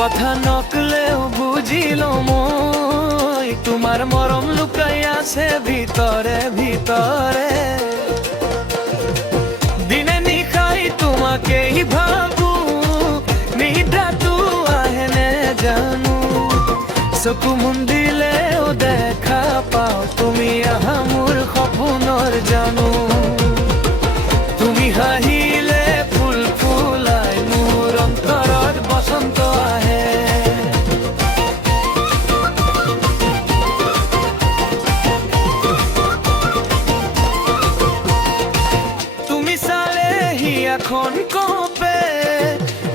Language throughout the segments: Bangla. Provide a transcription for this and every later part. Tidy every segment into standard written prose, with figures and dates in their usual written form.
কথা নকলেও বুঝিল মই তোমার মরম লুকাই আছে ভিতরে ভিতরে। দিনে নিশাই তোমাকেই ভাবু নিদাটো আহেনে জানো। চকু মুন্দিলেও দেখা পাও তুমি আহা মোৰ সপোনৰ জানো। তুমি হাঁহিলে ফুল ফুলাই মোৰ অন্তৰত বসন্ত আহে। তুমি চালে হিয়াখন কপে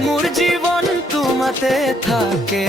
মোৰ জীৱন তোমাতে থাকে।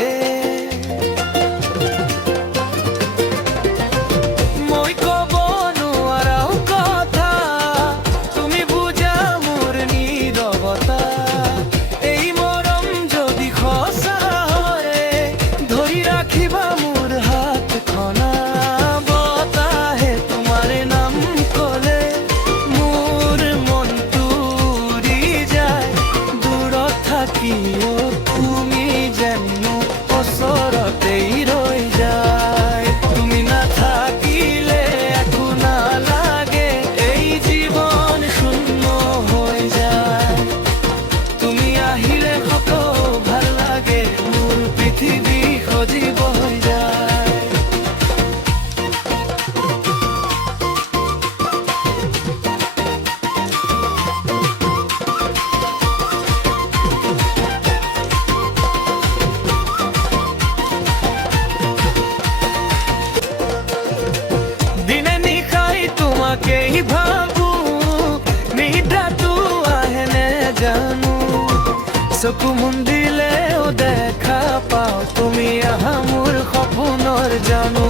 তুমি যেন ওচৰতেই ৰৈ যায়। তুমি নাথাকিলে একো নালাগে এই জীৱন শূন্য হৈ যায়। তুমি আহিলে কত ভাল লাগে মোৰ পৃথিৱী সজীৱ হৈ যায়। তোমাকেই ভাবু নিদাটো আহেনে জানো। চকু মুন্দিলেও দেখা পাও তুমি আহা মোৰ সপোনৰ জানো।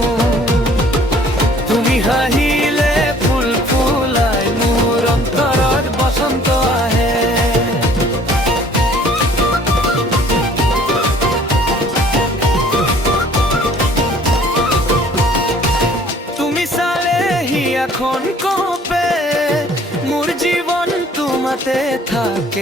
তুমি হাঁহিলে ফুল ফুলাই মোৰ অন্তৰত বসন্ত আহে। তুমি চালে হিয়াখন কপে মোৰ জীৱন তোমাতে থাকে।